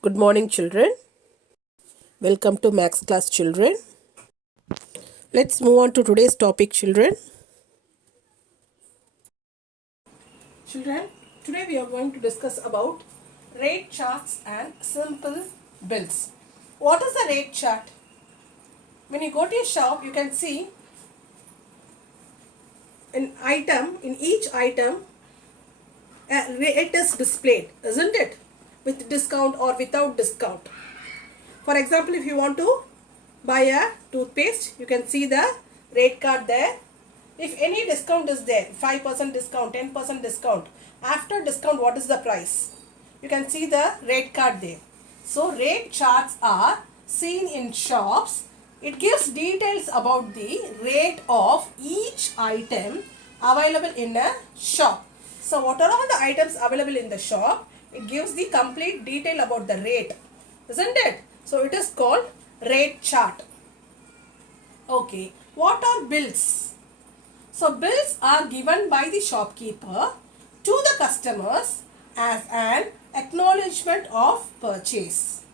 Good morning, children. Welcome to Max Class, children. Let's move on to today's topic, children. Children, today we are going to discuss about rate charts and simple bills. What is a rate chart? When you go to a shop, you can see in each item, a rate is displayed, isn't it? With discount or without discount. For example, if you want to buy a toothpaste, you can see the rate card there. If any discount is there, 5% discount, 10% discount, after discount, what is the price? You can see the rate card there. So, rate charts are seen in shops. It gives details about the rate of each item available in a shop. So, what are all the items available in the shop? It gives the complete detail about the rate, isn't it? So, it is called rate chart. Okay, what are bills? So, bills are given by the shopkeeper to the customers as an acknowledgement of purchase.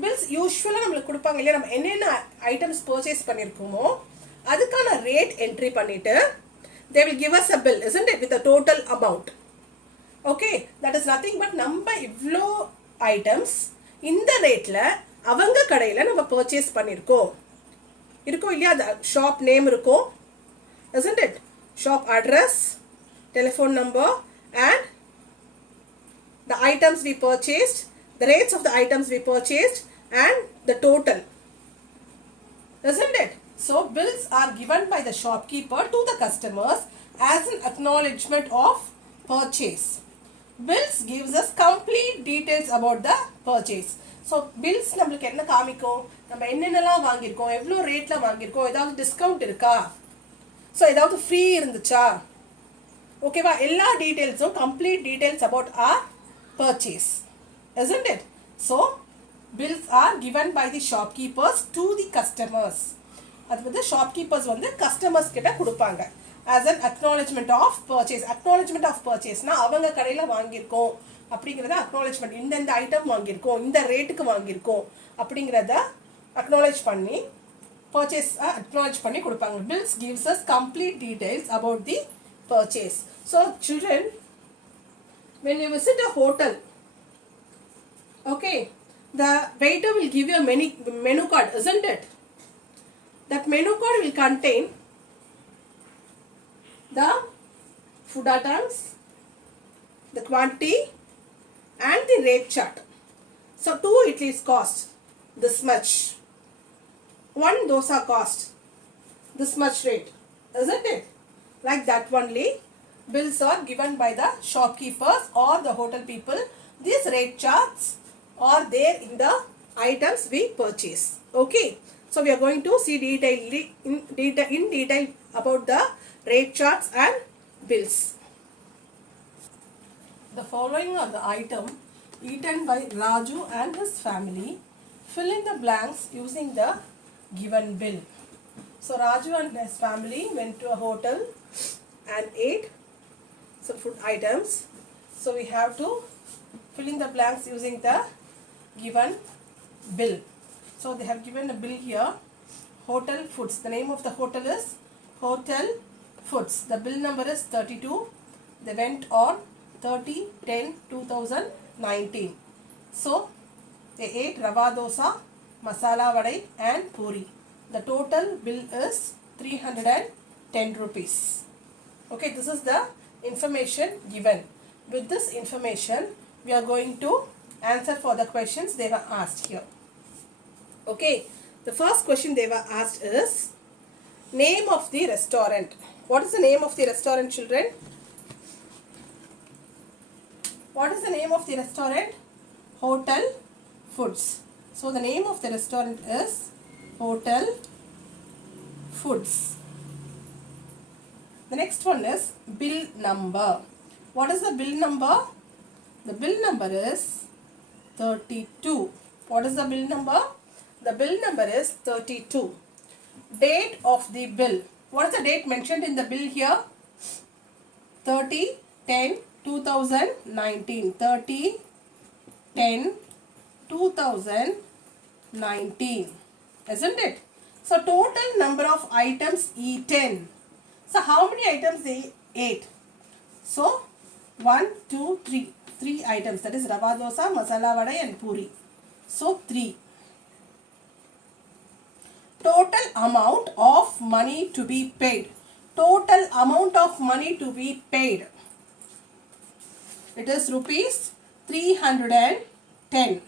Bills usually நம்மளுக்கு கொடுப்பாங்க இல்லையா, நம்ம என்னென்ன items purchase பண்ணியிருக்கோமோ அதுக்கான rate entry பண்ணிட்டு they will give us a bill, isn't it, with the total amount. Okay, that is nothing but நம்ம இவ்வளோ items இந்த ரேட்டில் அவங்க கடையில் நம்ம பர்ச்சேஸ் பண்ணியிருக்கோம் இருக்கும் இல்லையா, அந்த ஷாப் நேம் இருக்கும், isn't it? Shop address, telephone number, and the items we purchased, the rates of the items we purchased, and the total, isn't it? So, bills are given by the shopkeeper to the customers as an acknowledgement of purchase. Bills gives us complete details about the purchase. So, bills நம்மளுக்கு என்ன காமிக்கும், நம்ம என்னென்னலாம் வாங்கியிருக்கோம், எவ்வளோ ரேட்டில் வாங்கியிருக்கோம், ஏதாவது டிஸ்கவுண்ட் இருக்கா, ஸோ ஏதாவது ஃப்ரீ இருந்துச்சா, ஓகேவா, எல்லா டீட்டெயில்ஸும் complete details about our purchase, isn't it? So, bills are given by the shopkeepers to the customers. அது வந்து ஷாப்கீப்பர்ஸ் வந்து கஸ்டமர்ஸ் கிட்ட கொடுப்பாங்க as an acknowledgement of purchase. acknowledgement of purchaseனா அவங்க கடையில் வாங்கியிருக்கோம் அப்படிங்கிறத acknowledgement, இந்த ஐட்டம் வாங்கியிருக்கோம், இந்த ரேட்டுக்கு வாங்கியிருக்கோம் அப்படிங்கிறத acknowledge பண்ணி purchase acknowledge பண்ணி கொடுப்பாங்க. Bills gives us complete details about the purchase. So, children, when you visit a hotel, okay, the waiter will give you a menu card, isn't it? That menu card will contain the food items, the quantity, and the rate chart. So, 2 idlis cost this much, 1 dosa cost this much rate, isn't it? Like that only, bills are given by the shopkeepers or the hotel people. These rate charts are there in the items we purchase. Okay, so we are going to see in detail about the rate charts and bills. The following are the item eaten by Raju and his family. Fill in the blanks using the given bill. So, Raju and his family went to a hotel and ate some food items. So, we have to fill in the blanks using the given bill. So, they have given a bill here. Hotel Foods. The name of the hotel is Hotel Foods. The bill number is 32. They went on 30/10/2019. So, they ate rava dosa, masala vadai, and puri. The total bill is 310 rupees. Okay, this is the information given. With this information, we are going to answer for the questions they were asked here. Okay, the first question they were asked is name of the restaurant. What is the name of the restaurant, children? What is the name of the restaurant? Hotel Foods. So, the name of the restaurant is Hotel Foods. The next one is bill number. What is the bill number? The bill number is 32. What is the bill number? The bill number is 32. Date of the bill. What is the date mentioned in the bill here? 30/10/2019. 30/10 2019, isn't it? So total number of items eaten. So how many items they ate? So 1, 2, 3. 3 items, that is rava dosa, masala vada and puri. So 3. Total amount of money to be paid. Total amount of money to be paid. It is rupees 310.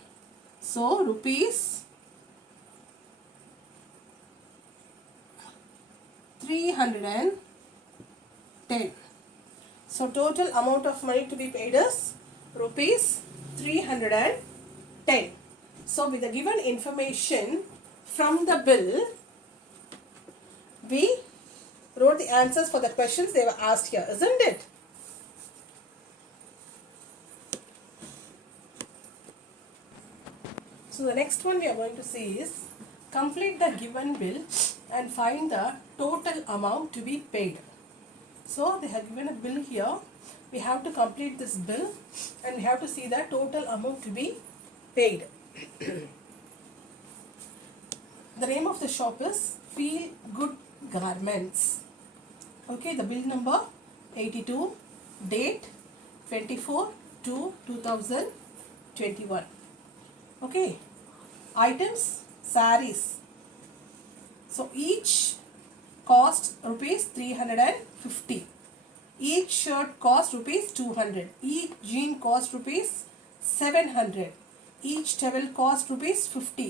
So rupees 310. So total amount of money to be paid is rupees 310. So with the given information from the bill, we wrote the answers for the questions they were asked here, isn't it? So the next one we are going to see is complete the given bill and find the total amount to be paid. So they have given a bill here. We have to complete this bill and we have to see the total amount to be paid. The name of the shop is Feel Good Garments. Okay, the bill number 82, date 24/2/2021. Okay, items sarees. So each cost rupees 350. Each shirt cost rupees 200. Each jean cost rupees 700. Each towel cost rupees 50.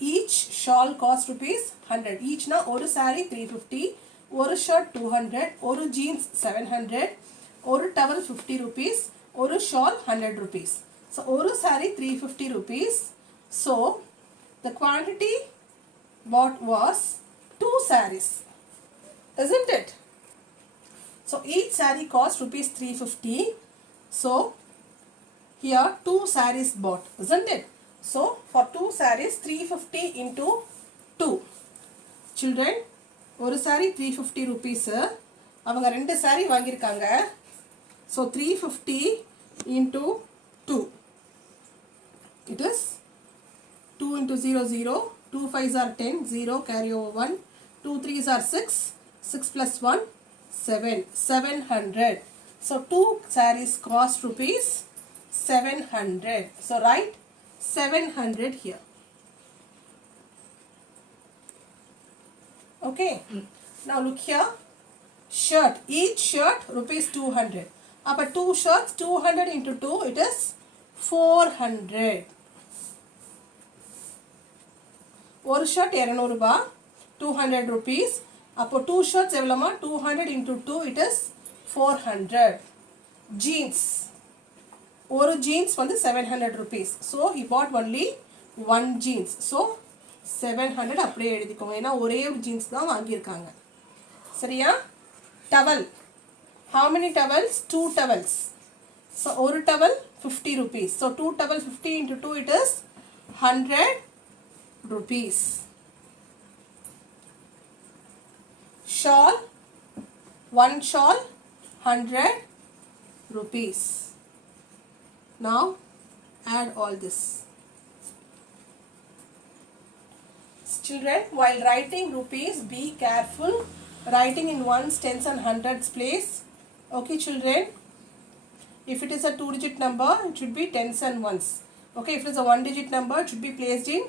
Each shawl cost rupees 100. Each na oru saree 350, oru shirt 200, oru jeans 700, oru towel 50 rupees, oru shawl 100 rupees. So oru saree 350 rupees. So the quantity bought was 2 sarees, isn't it? So each saree cost rupees 350. So here 2 sarees bought, isn't it? So for 2 sarees 350 into 2. Children, ஒரு saree 350 rupees. அவங்க 2 saree வாங்கியிருக்காங்க. So 350 into 2. It is 2 into 0, 0. 2 5s are 10, 0, carry over 1. 2 3s are 6. 6 plus 1, 7. 700. So 2 sarees cost rupees 700. So write 700 here. Okay. Now look here. Shirt. Each shirt rupees 200. Upper 2 shirts, 200 into 2, it is 400. One shirt 200 ரூபாய், 200 rupees. அப்போ 2 shirts எவ்வளமா? 200 into 2, it is 400. Jeans. ஒரு jeans வந்து 700 rupees. So he bought only 1 jeans. So 700 அப்படியே எழுதிக்கோங்க. ஏன்னா ஒரே ஒரு jeans தான் வாங்கியிருக்காங்க. சரியா? Towel. How many towels? 2 towels. So ஒரு towel 50 rupees. So 2 towel 50 into 2, it is 100 rupees. Shawl. 1 shawl 100 rupees. Now add all this. Children, while writing rupees, be careful writing in ones, tens and hundreds place. Okay children, if it is a 2-digit number, it should be tens and ones. Okay, if it is a 1-digit number, it should be placed in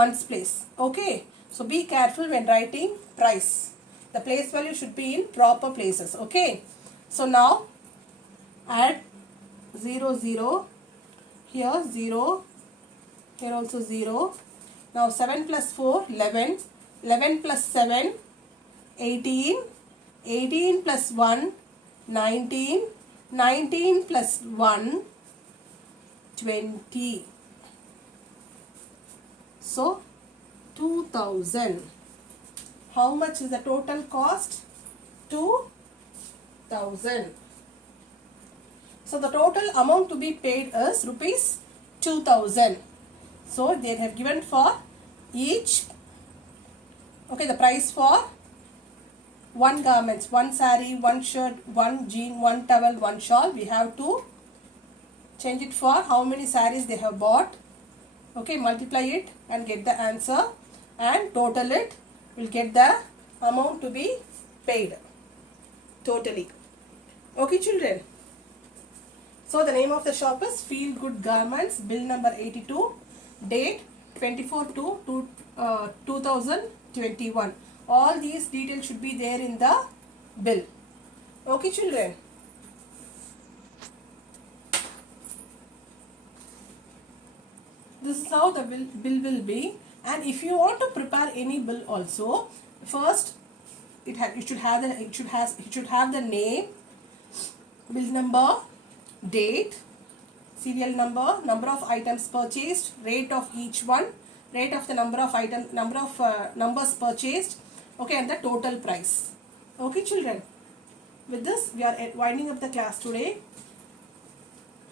ones place. Okay, so be careful when writing price. The place value should be in proper places. Okay, so now add 0 0, here 0, here also 0. Now 7 plus 4 11, 11 plus 7 18, 18 plus 1 19, 19 plus 1 20. So 2000. How much is the total cost? 2000. So the total amount to be paid is rupees 2000. So they have given for each, okay, the price for 1 garments, 1 saree, 1 shirt, 1 jean, 1 towel, 1 shawl. We have to change it for how many sarees they have bought Okay, multiply it and get the answer, and total it, will get the amount to be paid totally. Okay children, so the name of the shop is Feel Good Garments, bill number 82, date 24/2/2021. All these details should be there in the bill. Okay children. This is how the bill will be. And if you want to prepare any bill also, first it should have the name, bill number, date, serial number, number of items purchased, rate of each one, rate of the number of numbers purchased, okay, and the total price. Okay children, with this we are winding up the class today.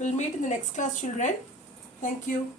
We'll meet in the next class children. Thank you.